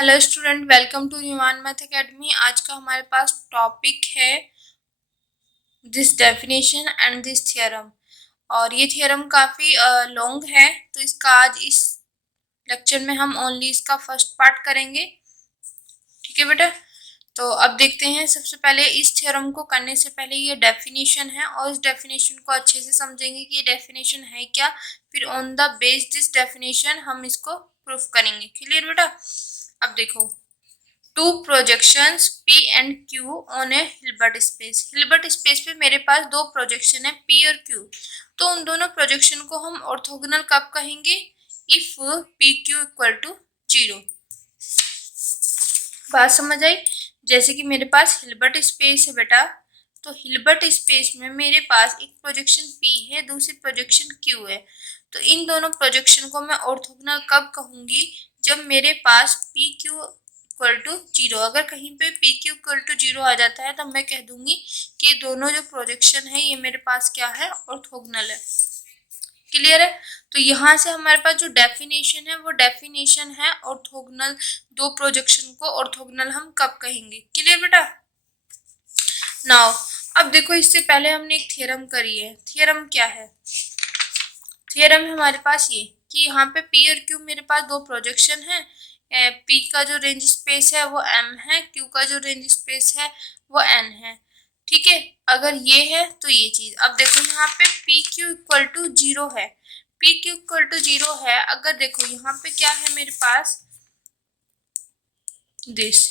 Hello student, welcome to Human Math Academy. आज का हमारे पास टॉपिक है this definition and this theorem. और ये थियरम काफ़ी लॉन्ग है, तो इसका आज इस लेक्चर में हम ओनली इसका फर्स्ट पार्ट करेंगे। ठीक है बेटा, तो अब देखते हैं। सबसे पहले इस थ्योरम को करने से पहले ये डेफिनेशन है और इस डेफिनेशन को अच्छे से समझेंगे कि ये डेफिनेशन है क्या। फिर on the base this definition हम इसको प्रूफ करेंगे। क्लियर बेटा? अब देखो, two projections P and Q on a Hilbert space. Hilbert space पे मेरे पास दो प्रोजेक्शन है P और Q। तो उन दोनों प्रोजेक्शन को हम ऑर्थोगोनल कब कहेंगे? If PQ equal to 0। बात समझ आई? जैसे कि मेरे पास हिल्बर्ट स्पेस है बेटा, तो हिल्बर्ट स्पेस में मेरे पास एक प्रोजेक्शन P है, दूसरी प्रोजेक्शन Q है। तो इन दोनों प्रोजेक्शन को मैं ऑर्थोगोनल कब कहूंगी? जब मेरे पास PQ इक्वल टू 0। अगर कहीं पे PQ इक्वल टू 0 आ जाता है तब मैं कह दूंगी कि दोनों जो प्रोजेक्शन है ये मेरे पास क्या है? ऑर्थोगोनल है। क्लियर है? तो यहाँ से हमारे पास जो डेफिनेशन है वो डेफिनेशन है ऑर्थोगोनल। दो प्रोजेक्शन को ऑर्थोगोनल हम कब कहेंगे? क्लियर बेटा? नाउ अब देखो, इससे पहले हमने एक थ्योरम करी है। थ्योरम क्या है? थ्योरम है हमारे पास ये कि यहाँ पे P और Q मेरे पास दो प्रोजेक्शन है। P का जो रेंज स्पेस है वो M है, Q का जो रेंज स्पेस है वो N है। ठीक है, अगर ये है तो ये चीज। अब देखो यहाँ पे PQ इक्वल टू 0 है। PQ इक्वल टू 0 है। अगर देखो यहाँ पे क्या है मेरे पास, दिस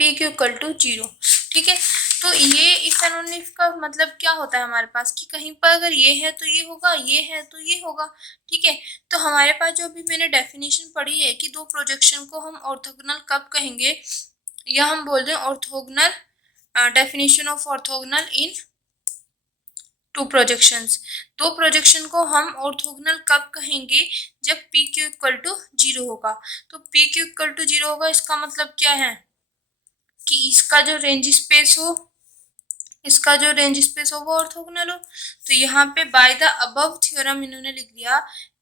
PQ इक्वल टू 0। ठीक है, तो ये इफ एंड ओनली इफ का मतलब क्या होता है हमारे पास कि कहीं पर अगर ये है तो ये होगा, ये है तो ये होगा। ठीक है, तो हमारे पास जो अभी मैंने डेफिनेशन पढ़ी है कि दो प्रोजेक्शन को हम ऑर्थोगोनल कब कहेंगे, या हम बोल रहे हैं orthogonal, definition of orthogonal in two projections. दो प्रोजेक्शन को हम ऑर्थोगोनल कब कहेंगे? जब PQ इक्वल टू 0 होगा। तो PQ इक्वल टू 0 होगा, इसका मतलब क्या है कि इसका जो रेंज स्पेस हो, इसका जो रेंज स्पेस हो वो ऑर्थोगोनल हो। तो यहाँ पे बाय द अबव थ्योरम इन्होंने लिख दिया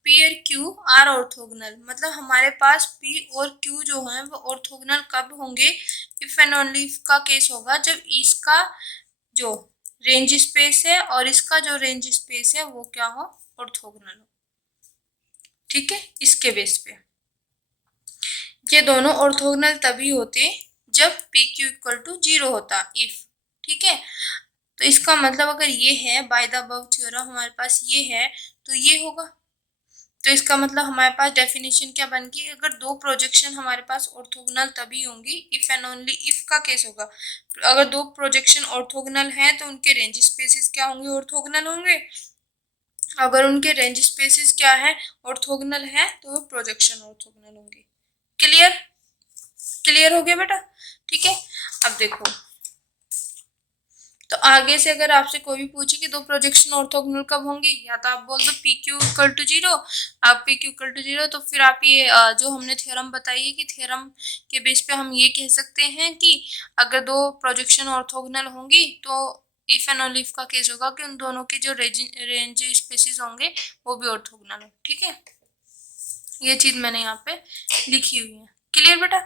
P और Q आर ऑर्थोगोनल। मतलब हमारे पास P और Q जो है वो ऑर्थोगोनल कब होंगे? इफ एंड ओनली इफ का केस होगा जब इसका जो रेंज स्पेस है और इसका जो रेंज स्पेस है वो क्या हो? ऑर्थोगोनल हो। ठीक है, इसके बेस पे ये दोनों ऑर्थोगोनल तभी होते जब PQ इक्वल टू 0 होता, इफ। ठीक है, तो इसका मतलब अगर ये है बाय द अबव थ्योरम हमारे पास ये है तो ये होगा। तो इसका मतलब हमारे पास डेफिनेशन क्या बन गई? अगर दो प्रोजेक्शन हमारे पास ऑर्थोगोनल तभी होंगी इफ एंड ओनली इफ का केस होगा। अगर दो प्रोजेक्शन ऑर्थोगोनल हैं तो उनके रेंज स्पेसिस क्या होंगे? ऑर्थोगोनल होंगे। अगर उनके रेंज स्पेसिस क्या है? ऑर्थोगोनल है, तो वो प्रोजेक्शन ऑर्थोगोनल होंगे। क्लियर? क्लियर हो गया बेटा? ठीक है, अब देखो, तो आगे से अगर आपसे कोई भी पूछे कि दो प्रोजेक्शन ऑर्थोगोनल कब होंगी, या तो आप बोल दो PQ इक्वल टू 0। आप PQ इक्वल टू 0 तो फिर आप ये जो हमने थ्योरम बताई है कि थ्योरम के बेस पे हम ये कह सकते हैं कि अगर दो प्रोजेक्शन ऑर्थोगोनल होंगी तो इफ एंड ओनली इफ का केस होगा कि उन दोनों के जो रेंज स्पेसिस होंगे वो भी ऑर्थोगोनल है। ठीक है, ये चीज मैंने यहाँ पे लिखी हुई है। क्लियर बेटा?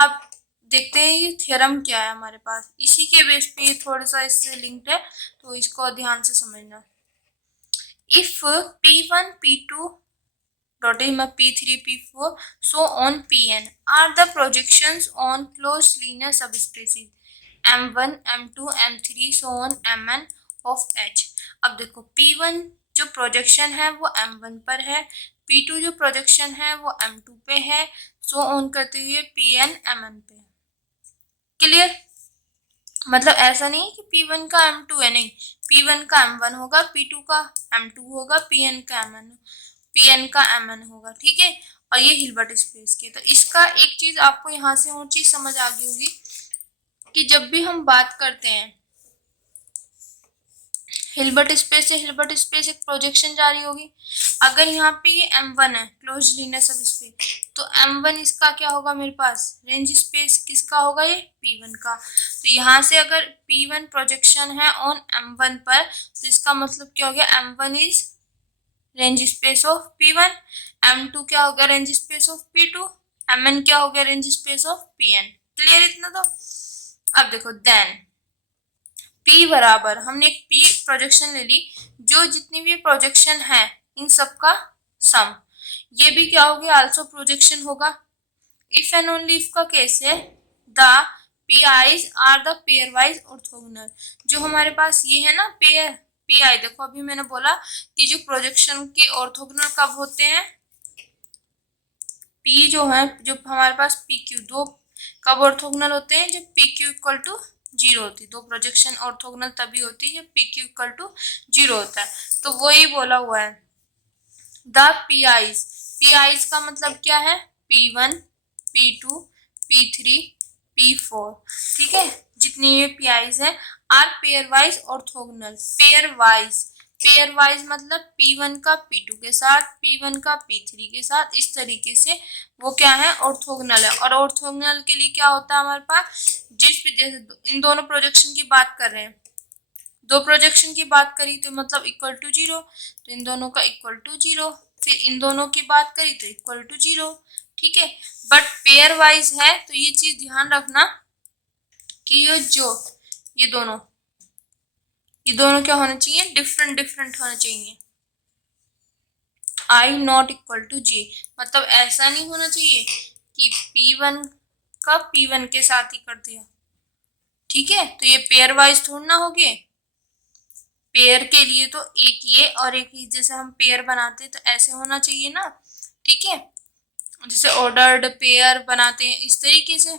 अब देखते हैं ये थ्योरम क्या है हमारे पास। इसी के बेस पे ये थोड़ा सा इससे लिंक्ड है, तो इसको ध्यान से समझना। If P1 P2 dot P3 P4 so on Pn are the projections on closed linear subspaces M1 M2 M3 so on Mn of H। अब देखो, P1 जो प्रोजेक्शन है वो M1 पर है, P2 जो प्रोजेक्शन है वो M2 पे है, सो ऑन करते हुए Pn Mn पे। क्लियर? मतलब ऐसा नहीं कि P1 का M2 है, नहीं, P1 का M1 होगा, P2 का M2 होगा, Pn का Mn होगा। ठीक है, और ये हिल्बर्ट स्पेस के। तो इसका एक चीज आपको यहाँ से और चीज समझ आ गई होगी कि जब भी हम बात करते हैं हिल्बर्ट स्पेस से हिल्बर्ट स्पेस एक प्रोजेक्शन जारी होगी। अगर यहाँ पे ये M1 है, क्लोज लीनियर सब स्पेस, तो M1 इसका क्या होगा? मेरे पास रेंज स्पेस किसका होगा? ये P1 का। तो यहाँ से अगर P1 प्रोजेक्शन है ऑन M1 पर, तो इसका मतलब क्या हो गया? M1 is range space of P1, M2 क्या होगा? Range space of P2। Mn क्या हो गया, range space of Pn। Clear इतना तो। अब देखो देन P बराबर, हमने एक P प्रोजेक्शन ले ली, जो जितनी भी प्रोजेक्शन है इन सबका सम। ये भी क्या हो गया, आल्सो प्रोजेक्शन होगा। इफ एंड ओनली इफ का केस है, the PIs are the pairwise orthogonal. जो हमारे पास ये है ना पेयर PI, देखो अभी मैंने बोला कि जो प्रोजेक्शन के ऑर्थोगोनल कब होते हैं, P जो है, जो हमारे पास PQ दो कब ऑर्थोगोनल होते हैं, जब PQ इक्वल टू 0 होती है। दो प्रोजेक्शन ऑर्थोगोनल तभी होती है जब PQ इक्वल टू 0 होता है। तो वही बोला हुआ है द PIs का मतलब क्या है, P1 P2 P3 P4, ठीक है। जितनी ये PIs है are pairwise orthogonal. Pairwise मतलब P1 का P2 के साथ, P1 का P3 के साथ, इस तरीके से वो क्या है, ऑर्थोगोनल है। और ऑर्थोगोनल के लिए क्या होता है हमारे पास, जिस भी जैसे इन दोनों प्रोजेक्शन की बात कर रहे हैं, दो प्रोजेक्शन की बात करी तो मतलब इक्वल टू 0, तो इन दोनों का इक्वल टू 0, फिर इन दोनों की बात करी तो इक्वल टू 0, ठीक है। बट पेयर वाइज है तो ये चीज ध्यान रखना कि ये दोनों क्या होना चाहिए, डिफरेंट डिफरेंट होना चाहिए। I not equal to J, मतलब ऐसा नहीं होना चाहिए कि P1 का P1 के साथ ही कर दिया, ठीक है। तो ये पेयर वाइज थोड़ा ना हो गए। पेयर के लिए तो एक ये और एक ही, जैसे हम पेयर बनाते हैं तो ऐसे होना चाहिए ना, ठीक है। जैसे ऑर्डर्ड पेयर बनाते हैं इस तरीके से,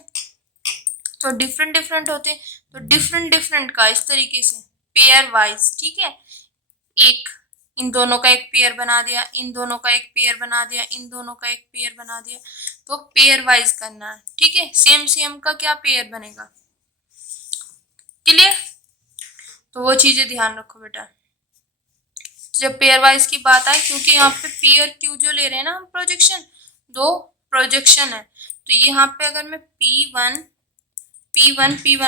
तो डिफरेंट डिफरेंट होते हैं, तो डिफरेंट डिफरेंट का इस तरीके से पेयर वाइज, ठीक है। एक इन दोनों का एक पेयर बना दिया, इन दोनों का एक पेयर बना दिया, इन दोनों का एक पेयर बना दिया, तो पेयर वाइज करना है, ठीक है। सेम सेम का क्या पेयर बनेगा, क्लियर। तो वो चीजें ध्यान रखो बेटा जब पेयर वाइज की बात आए, क्योंकि यहाँ पे P और Q जो ले रहे हैं ना हम प्रोजेक्शन, दो प्रोजेक्शन है, तो यहाँ पे अगर मैं P1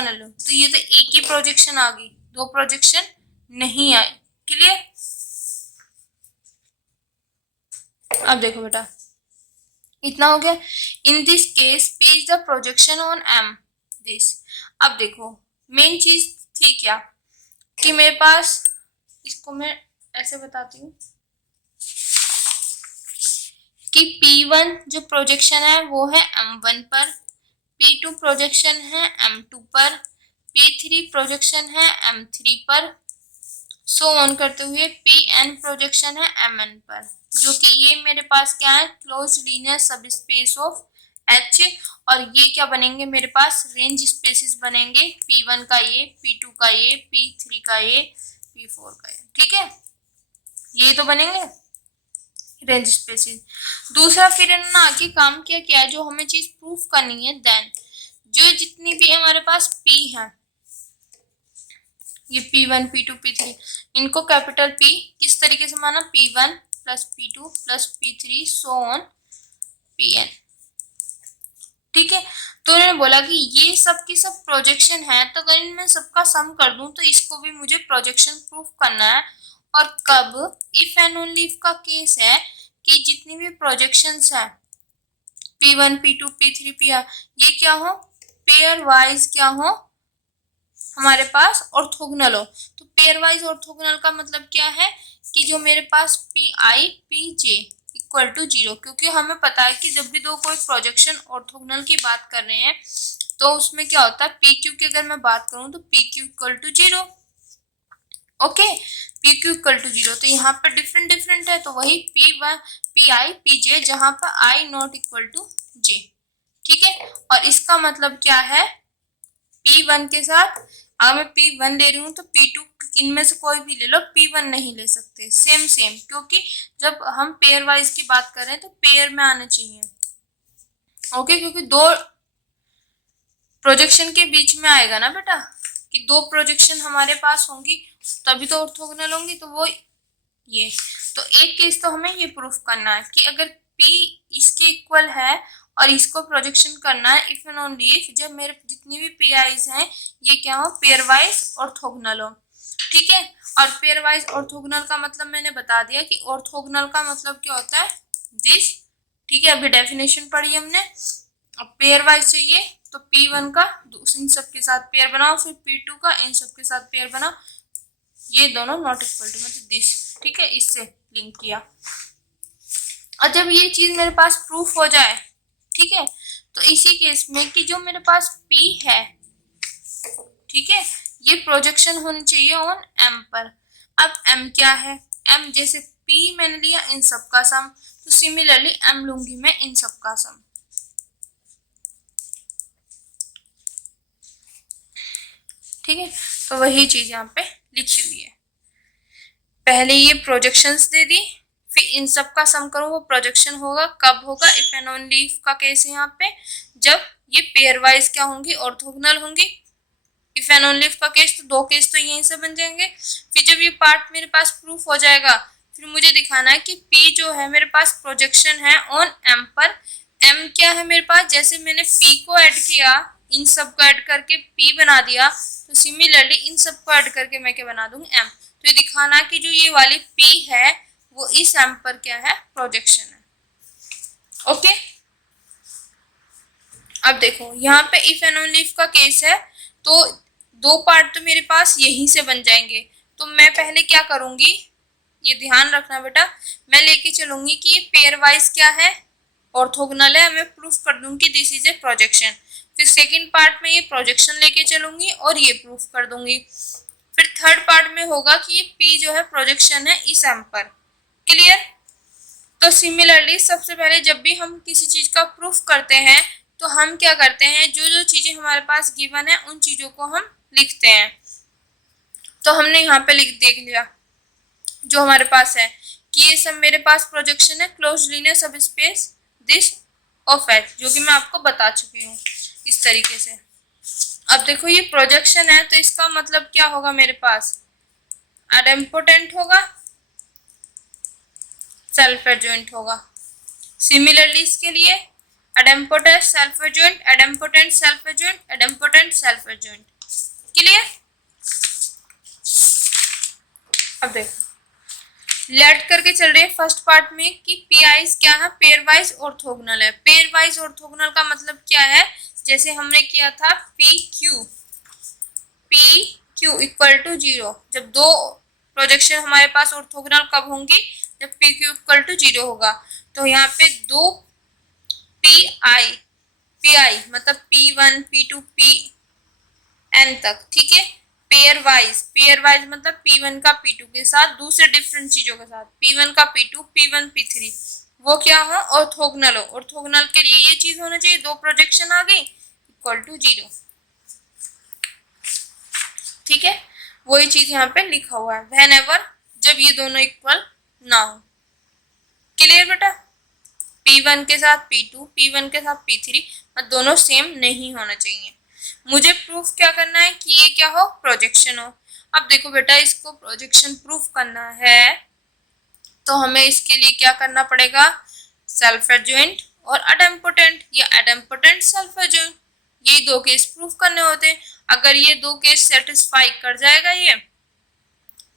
ले लूँ तो ये तो एक ही प्रोजेक्शन आ गई, दो प्रोजेक्शन नहीं आए, क्लियर। अब देखो बेटा इतना हो गया। In this case P is the projection on M this. अब देखो मेन चीज थी क्या कि मेरे पास, इसको मैं ऐसे बताती हूँ कि P1 जो प्रोजेक्शन है वो है M1 पर, P2 प्रोजेक्शन है M2 पर, P3 प्रोजेक्शन है M3 पर, सो ऑन करते हुए Pn प्रोजेक्शन है Mn पर, जो कि ये मेरे पास क्या है, क्लोज लीनियर सब स्पेस ऑफ H। और ये क्या बनेंगे, मेरे पास रेंज स्पेसिस बनेंगे, P1 का ये, P2 का ये, P3 का ये, P4 का ये, ठीक है। ये तो बनेंगे रेंज स्पेसिस। दूसरा फिर इन्होंने आगे काम किया क्या है, जो हमें चीज प्रूफ करनी है, देन जो जितनी भी हमारे पास P है, ये P1 P2 P3, इनको कैपिटल P किस तरीके से माना, P1 plus P2 plus P3 so on Pn, ठीक है। तो उन्होंने बोला कि ये सब की सब प्रोजेक्शन है, तो अगर इनमें सबका सम कर दूं तो इसको भी मुझे प्रोजेक्शन प्रूफ करना है। और कब, इफ एंड ओनली इफ का केस है कि जितनी भी प्रोजेक्शंस है P1 P2 P3 Pr, ये क्या हो, पेयर वाइज क्या हो, हमारे पास ऑर्थोगोनल हो। तो पेयर वाइज ऑर्थोगोनल का मतलब क्या है कि जो मेरे पास PI PJ इक्वल टू 0, क्योंकि हमें पता है कि जब भी दो कोई प्रोजेक्शन ऑर्थोगोनल की बात कर रहे हैं तो उसमें क्या होता है, PQ की अगर मैं बात करूं तो PQ equal to 0, okay, PQ equal to 0। तो यहाँ पर डिफरेंट डिफरेंट है, तो वही P1 PI PJ जहां पर I not equal to J, ठीक है। और इसका मतलब क्या है, P1 के साथ अगर मैं P1 ले रही हूँ तो P2 इनमें से कोई भी ले लो, P1 नहीं ले सकते, सेम सेम, क्योंकि जब हम पेयर वाइज की बात कर रहे हैं तो पेयर में आना चाहिए, ओके। क्योंकि दो प्रोजेक्शन के बीच में आएगा ना बेटा, कि दो प्रोजेक्शन हमारे पास होंगी तभी तो ऑर्थोगोनल होंगी, तो वो ये, तो एक केस तो हमें ये प्रूफ करना है कि अगर P इसके इक्वल है और इसको प्रोजेक्शन करना है, इफ एंड ओनली इफ जब मेरे जितनी भी PIs हैं ये क्या हो, पेयर वाइज ऑर्थोगोनल हो, ठीक है। और पेयर वाइज ऑर्थोगोनल का मतलब मैंने बता दिया कि ऑर्थोगोनल का मतलब क्या होता है, दिस ठीक है, अभी डेफिनेशन पढ़ी हमने। अब पेयर वाइज चाहिए तो P1 का इन सब के साथ पेयर बनाओ, फिर P2 का इन सब के साथ पेयर बनाओ, ये दोनों नॉट इक्वल टू मतलब दिस, ठीक है, इससे लिंक किया। और जब ये चीज मेरे पास प्रूफ हो जाए, ठीक है, तो इसी केस में कि जो मेरे पास P है, ठीक है, ये प्रोजेक्शन होनी चाहिए ऑन M पर। अब M क्या है, M जैसे P मैंने लिया इन सब का सम, तो सिमिलरली M लूंगी मैं इन सब का सम। ठीक है, तो वही चीज यहाँ पे लिखी हुई है। पहले ये प्रोजेक्शंस दे दी, फिर इन सब का सम करो, वो प्रोजेक्शन होगा कब होगा, इफ एंड ओनली इफ का केस है यहाँ पे, जब ये पेयर वाइज क्या होंगी, ऑर्थोगोनल होंगी। इफ एंड ओनली इफ का केस तो दो केस तो यहीं से बन जाएंगे। फिर जब ये पार्ट मेरे पास प्रूफ हो जाएगा, फिर मुझे दिखाना है कि P जो है मेरे पास प्रोजेक्शन है ऑन M पर। M क्या है मेरे पास, जैसे मैंने P को ऐड किया, इन सब को ऐड करके P बना दिया, तो सिमिलरली इन सब को ऐड करके मैं क्या बना दूंगी, M। तो ये दिखाना कि जो ये वाली P है वो इस M पर क्या है, प्रोजेक्शन है। ओके, अब देखो यहाँ पे इफ एंड ओनली इफ का केस है, तो दो पार्ट तो मेरे पास यहीं से बन जाएंगे। तो मैं पहले क्या करूंगी, ये ध्यान रखना बेटा, मैं लेके चलूंगी कि ये पेयर वाइज क्या है, ऑर्थोगोनल है, मैं प्रूफ कर दूंगी दिस इज ए प्रोजेक्शन। फिर सेकंड पार्ट में ये प्रोजेक्शन लेके चलूंगी और ये प्रूफ कर दूंगी। फिर थर्ड पार्ट में होगा कि ये P जो है प्रोजेक्शन है इस M पर। क्लियर? तो सिमिलरली सबसे पहले जब भी हम किसी चीज का प्रूफ करते हैं, तो हम क्या करते हैं, जो जो चीजें हमारे पास गिवन है उन चीजों को हम लिखते हैं। तो हमने यहाँ पे देख लिया जो हमारे पास है कि ये सब मेरे पास प्रोजेक्शन है क्लोज्ड लीनियर सब स्पेस दिस ऑफ एच, जो कि मैं आपको बता चुकी हूँ इस तरीके से। अब देखो ये प्रोजेक्शन है, तो इसका मतलब क्या होगा, मेरे पास एडेम्पोटेंट होगा, सेल्फ एडजॉइंट होगा। सिमिलरली इसके लिए idempotent self adjoint, idempotent self adjoint, idempotent self adjoint. Clear? अब देखो लेट करके चल रहे हैं फर्स्ट पार्ट में कि पी आईज क्या है, पेयर वाइज ऑर्थोगोनल है। पेयर वाइज ऑर्थोगोनल का मतलब क्या है, जैसे हमने किया था पी क्यू इक्वल टू 0, जब दो प्रोजेक्शन हमारे पास ऑर्थोगोनल कब होंगी, जब पी क्यू इक्वल टू 0 होगा। तो यहाँ पे दो पी आई मतलब P1 P2 Pn तक, ठीक है, पेयर वाइज मतलब P1 का P2 के साथ दूसरे डिफरेंट चीजों के साथ, P1 का P2 P1 P3, वो क्या हो, ऑर्थोगोनल हो। ऑर्थोगोनल के लिए ये चीज होना चाहिए, दो प्रोजेक्शन आ गई इक्वल टू 0, ठीक है, वही चीज यहाँ पे लिखा हुआ है, व्हेनेवर जब ये दोनों इक्वल ना हो। क्लियर बेटा? P1 के साथ P2, P1 के साथ P3, मतलब दोनों सेम नहीं होना चाहिए। मुझे प्रूफ क्या करना है कि ये क्या हो, प्रोजेक्शन हो। अब देखो बेटा, इसको प्रोजेक्शन प्रूफ करना है तो हमें इसके लिए क्या करना पड़ेगा, सेल्फ एडजॉइंट और एडेम्पोटेंट या एडेम्पोटेंट सेल्फ एडजॉइंट, ये दो केस प्रूफ करने होते हैं। अगर ये दो केस सेटिस्फाई कर जाएगा ये,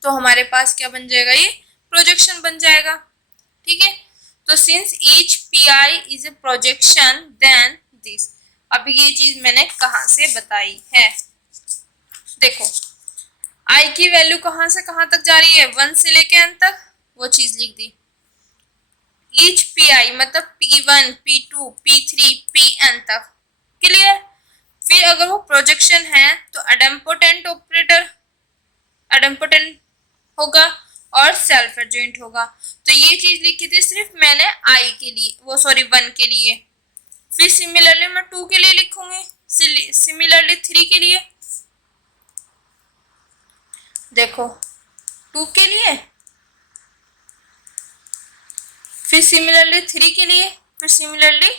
तो हमारे पास क्या बन जाएगा, ये प्रोजेक्शन बन जाएगा। ठीक है, तो since each P I is a projection then this. अब ये चीज मैंने कहाँ से बताई है, देखो आई की वैल्यू कहाँ से कहाँ तक जा रही है, 1 से लेके n तक, वो चीज लिख दी। ईच पी आई मतलब P1 P2 P3 Pn तक। क्लियर? फिर अगर वो प्रोजेक्शन है तो एडेम्पोटेंट ऑपरेटर एडेम्पोटेंट होगा और सेल्फ एडजॉइंट होगा। तो ये चीज लिखी थी सिर्फ मैंने आई के लिए, वो सॉरी 1 के लिए। फिर सिमिलरली मैं 2 के लिए लिखूंगी, सिमिलरली 3 के लिए, देखो 2 के लिए, फिर सिमिलरली 3 के लिए, फिर सिमिलरली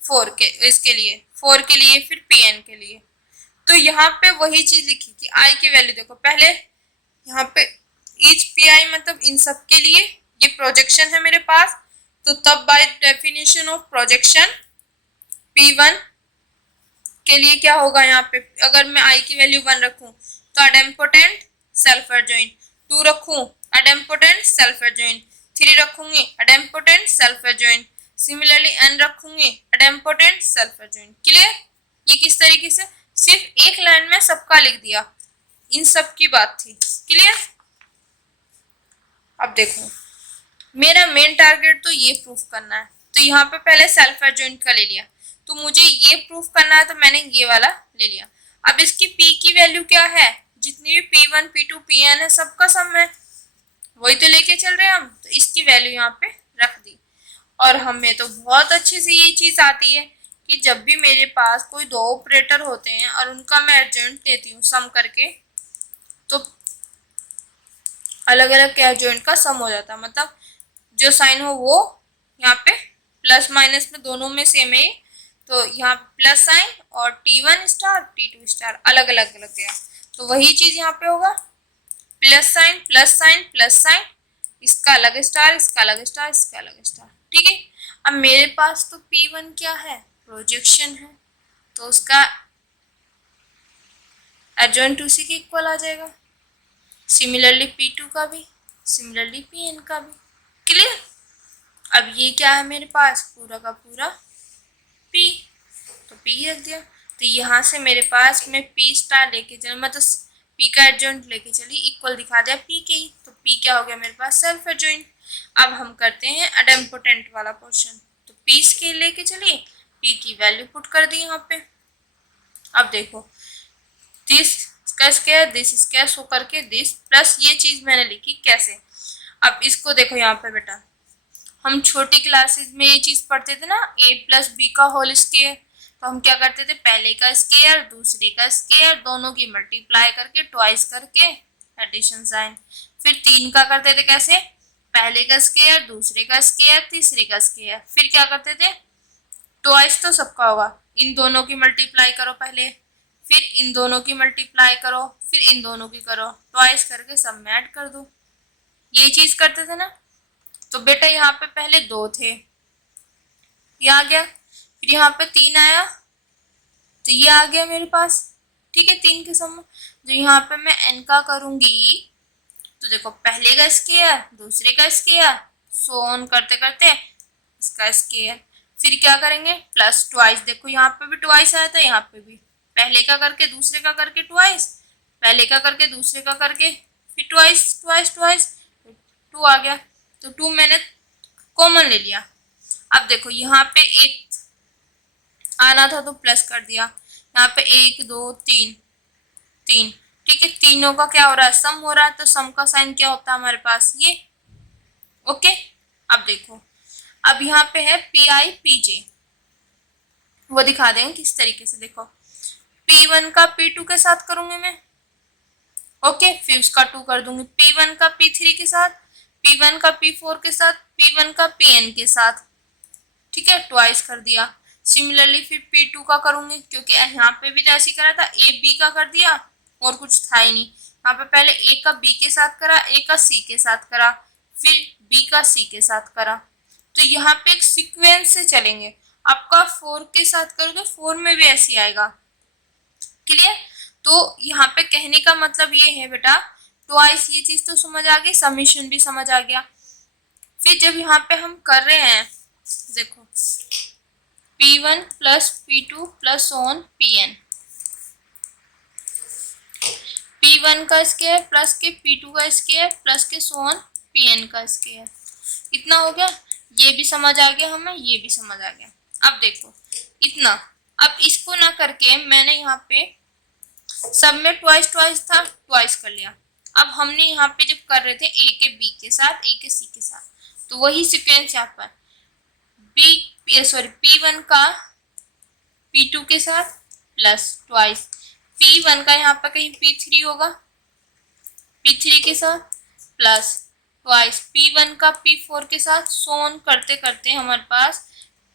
4 के इसके लिए 4 के लिए, फिर Pn के लिए। तो यहाँ पे वही चीज लिखी कि आई की वैल्यू देखो, पहले यहाँ पे ईच पी आई मतलब इन सब के लिए ये प्रोजेक्शन है मेरे पास, तो तब by definition of projection P1 के लिए क्या होगा, यहाँ पे अगर मैं आई की वैल्यू 1 रखूं तो एडेम्पोटेंट सेल्फ एडजॉइंट, 2 रखूं एडेम्पोटेंट सेल्फ एडजॉइंट, 3 रखूंगी एडेम्पोटेंट सेल्फ एडजॉइंट, सिमिलरली एन रखूंगी एडेम्पोटेंट सल्फर जॉइंट। क्लियर? ये किस तरीके से सिर्फ एक लाइन में सबका लिख दिया, इन सब की बात थी। क्लियर? अब देखो मेरा मेन टारगेट तो ये प्रूफ करना है, तो यहाँ पे पहले सल्फर जॉइंट का ले लिया, तो मुझे ये प्रूफ करना है तो मैंने ये वाला ले लिया। अब इसकी P की वैल्यू क्या है, जितनी भी P1 P2 Pn है सबका सम है, वही तो लेके चल रहे हैं हम, तो इसकी वैल्यू यहाँ पे रख दी। और हमें तो बहुत अच्छे से ये चीज आती है कि जब भी मेरे पास कोई दो ऑपरेटर होते हैं और उनका मैं एडजॉइंट लेती हूँ सम करके, तो अलग अलग के एडजॉइंट का सम हो जाता है, मतलब जो साइन हो वो यहाँ पे प्लस माइनस में दोनों में सेम है, तो यहाँ प्लस साइन और T1 स्टार T2 स्टार अलग अलग लग गया, तो वही चीज यहाँ पे होगा plus sign plus sign plus sign, इसका अलग स्टार इसका अलग स्टार इसका अलग स्टार। ठीक है, अब मेरे पास तो P1 क्या है, प्रोजेक्शन है, तो उसका एडजॉइंट उसी के इक्वल आ जाएगा। सिमिलरली P2 का भी, सिमिलरली Pn का भी। क्लियर? अब ये क्या है मेरे पास, पूरा का पूरा P, तो P रख दिया, तो यहाँ से मेरे पास मैं P स्टार लेके चल, मतलब P का एडजॉइंट लेके चली, इक्वल दिखा दिया P के ही, तो P क्या हो गया मेरे पास, सेल्फ एडजॉइंट। अब हम करते हैं एडेम्पोटेंट वाला पोर्शन, तो P स्केल लेके चलिए, P की वैल्यू पुट कर दी यहाँ पे। अब देखो दिस का स्क्वायर दिस स्क्वायर सो करके दिस प्लस ये चीज मैंने लिखी कैसे। अब इसको देखो यहाँ पे बेटा, हम छोटी क्लासेस में ये चीज पढ़ते थे ना, a प्लस बी का होल स्क्वायर, तो हम क्या करते थे, पहले का स्क्वायर दूसरे का स्क्वायर दोनों की मल्टीप्लाई करके ट्वाइस करके एडिशन साइन, फिर 3 का करते थे कैसे, पहले का स्क्वायर दूसरे का स्क्वायर तीसरे का स्क्वायर, फिर क्या करते थे, ट्वाइस तो सबका होगा, इन दोनों की मल्टीप्लाई करो पहले, फिर इन दोनों की मल्टीप्लाई करो, फिर इन दोनों की करो, ट्वाइस करके सब में ऐड कर दो, ये चीज करते थे ना। तो बेटा यहाँ पे पहले 2 थे, ये आ गया, फिर यहाँ पे 3 आया, तो ये आ गया मेरे पास। ठीक है, 3 के सम, जो यहाँ पे मैं n का करूंगी, तो देखो पहले का स्क्वायर दूसरे का स्क्वायर सो ऑन करते करते इसका स्क्वायर, फिर क्या करेंगे प्लस ट्वाइस, देखो यहाँ पे भी ट्वाइस आया था, यहाँ पे भी पहले का करके दूसरे का करके ट्वाइस, पहले का करके दूसरे का करके फिर ट्वाइस ट्वाइस ट्वाइस, 2 आ गया, तो 2 मैंने कॉमन ले लिया। अब देखो यहाँ पे 1 आना था तो प्लस कर दिया, यहाँ पे 1 2 3 3। ठीक है, तीनों का क्या हो रहा है, सम हो रहा है, तो सम का साइन क्या होता है हमारे पास, ये। ओके, अब देखो अब यहाँ पे है PI PJ, वो दिखा देंगे किस तरीके से। देखो P1 का P2 के साथ करूंगी मैं, ओके, फिर उसका 2 कर दूंगी, P1 का P3 के साथ, P1 का P4 के साथ, P1 का Pn के साथ। ठीक है, ट्वाइस कर दिया। सिमिलरली फिर P2 का करूंगी, क्योंकि यहाँ पे भी तो ऐसे करा था, A B का कर दिया और कुछ था ही नहीं, यहाँ पे पहले A का B के साथ करा, A का C के साथ करा, फिर B का C के साथ करा, तो यहाँ पे एक सीक्वेंस से चलेंगे। आपका 4 के साथ करोगे 4 में भी ऐसे आएगा। क्लियर? तो यहाँ पे कहने का मतलब ये है बेटा, ट्वाइस ये चीज तो समझ आ गई, समीशन भी समझ आ गया। फिर जब यहाँ पे हम कर रहे हैं, देखो P1 plus P2 plus on Pn, P1 का स्क्वायर प्लस के P2 का स्क्वायर प्लस के सोन Pn का स्क्वायर, इतना हो गया, ये भी समझ आ गया हमें, ये भी समझ आ गया। अब देखो इतना, अब इसको ना करके मैंने यहाँ पे सब में ट्वाइस ट्वाइस था, ट्वाइस कर लिया। अब हमने यहाँ पे जब कर रहे थे A के B के साथ A के C के साथ, तो वही सिक्वेंस यहाँ पर P1 का P2 के साथ प्लस ट्वाइस, P1 का यहाँ पर कहीं P3 होगा, P3 के साथ प्लस ट्वाइस, P1 का P4 के साथ, सोन करते करते हमारे पास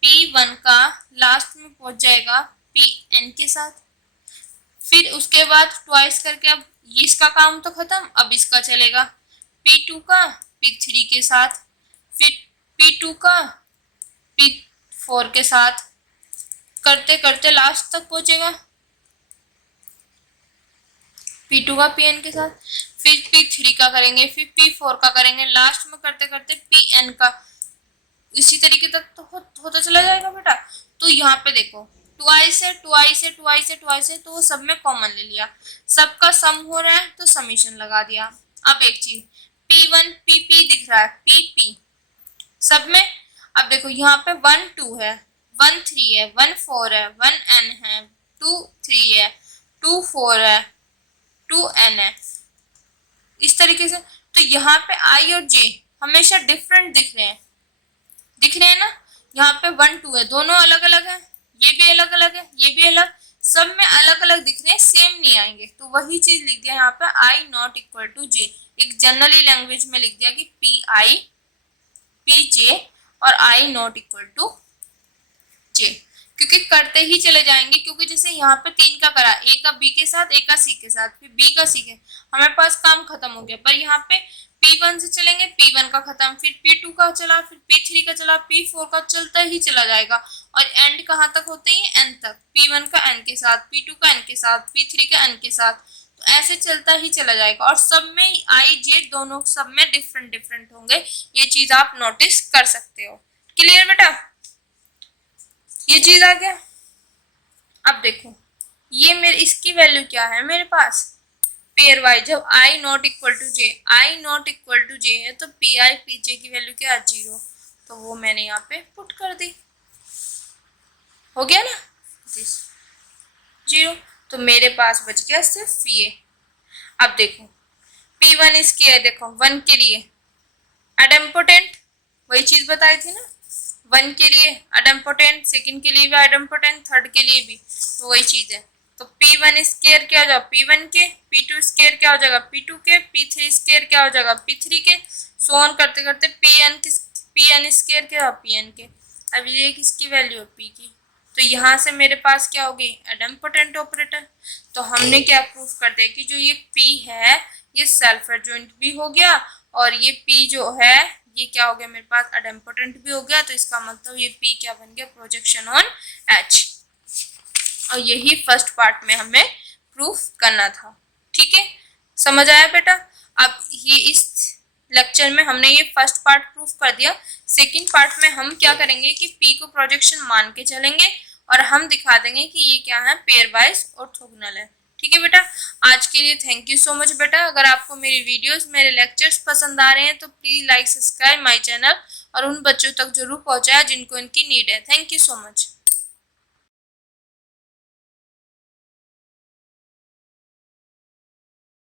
P1 का लास्ट में पहुंच जाएगा Pn के साथ, फिर उसके बाद ट्वाइस करके, अब इसका काम तो खत्म, अब इसका चलेगा P2 का P3 के साथ, फिर P2 का P4 के साथ, करते करते लास्ट तक पहुंचेगा P2 का Pn के साथ, फिर P3 का करेंगे, फिर P4 का करेंगे, लास्ट में करते करते Pn का इसी तरीके तक तो होता चला जाएगा बेटा। तो यहाँ पे देखो ट्वाइस है, ट्वाइस है, ट्वाइस है, ट्वाइस है, तो वो सब में कॉमन ले लिया, सबका सम हो रहा है तो समीशन लगा दिया। अब एक चीज P1 PP दिख रहा है, PP सब में। अब देखो यहाँ पे 1 2 है, 1 3 है, 1 4 है, 1 n है, 2 3 है, 2 4 है, 2 n है, इस तरीके से। तो यहाँ पे I और J हमेशा डिफरेंट दिख रहे हैं ना। यहाँ पे 1 2 है, दोनों अलग अलग है, ये भी अलग अलग है, ये भी अलग, सब में अलग अलग दिख रहे हैं, सेम नहीं आएंगे। तो वही चीज लिख दिया यहाँ पे I not equal to J, एक जनरली लैंग्वेज में लिख दिया कि PI PJ और I not equal to J, क्योंकि करते ही चले जाएंगे। क्योंकि जैसे यहाँ पे 3 का करा, A का B के साथ, A का C के साथ, फिर B का C के, हमारे पास काम खत्म हो गया। पर यहाँ पे P1 से चलेंगे, P1 का खत्म, फिर P2 का चला, फिर P3 का चला, P4 का चलता ही चला जाएगा। और एंड कहाँ तक होते हैं, N तक, P1 का N के साथ, P2 का N के साथ, P3 का N के साथ, तो ऐसे चलता ही चला जाएगा। और सब में I J दोनों सब में डिफरेंट डिफरेंट होंगे, ये चीज आप नोटिस कर सकते हो। क्लियर बेटा, ये चीज आ गया। अब देखो ये मेरे इसकी वैल्यू क्या है मेरे पास, पेयर वाइज जब I not equal to J, I not equal to J है तो PI PJ की वैल्यू क्या है, 0, तो वो मैंने यहाँ पे पुट कर दी, हो गया ना 0। तो मेरे पास बच गया सिर्फ ये। अब देखो P1 इसकी है, देखो 1 के लिए एडम्पोटेंट, वही चीज बताई थी ना, 1 के लिए एडम्पोटेंट, सेकंड के लिए भी एडम्पोटेंट, थर्ड के लिए भी, तो वही चीज है। तो P1 स्केयर क्या हो जाएगा P1 के, P2 स्केयर क्या हो जाएगा P2 के, P3 स्केयर क्या हो जाएगा P3 के, सो ऑन करते करते Pn स्केयर क्या है Pn के। अब ये किसकी वैल्यू है P की, तो यहाँ से मेरे पास क्या होगी एडम्पोटेंट ऑपरेटर। तो हमने क्या प्रूफ कर दिया कि जो ये P है ये सेल्फ एडजॉइंट भी हो गया, और ये P जो है ये क्या हो गया मेरे पास एडम्पोटेंट भी हो गया। तो इसका मतलब ये P क्या बन गया, प्रोजेक्शन ऑन H। और यही फर्स्ट पार्ट में हमें प्रूफ करना था, ठीक है, समझ आया बेटा। अब ये इस लेक्चर में हमने ये फर्स्ट पार्ट प्रूफ कर दिया। सेकंड पार्ट में हम क्या करेंगे कि P को प्रोजेक्शन मान के चलेंगे और हम दिखा देंगे कि ये क्या है, पेयर वाइज ऑर्थोगोनल है। ठीक है बेटा, आज के लिए थैंक यू सो मच बेटा। अगर आपको मेरी वीडियोस मेरे लेक्चर्स पसंद आ रहे हैं तो please like subscribe my channel और उन बच्चों तक जरूर पहुंचाया जिनको इनकी नीड है। Thank you so much.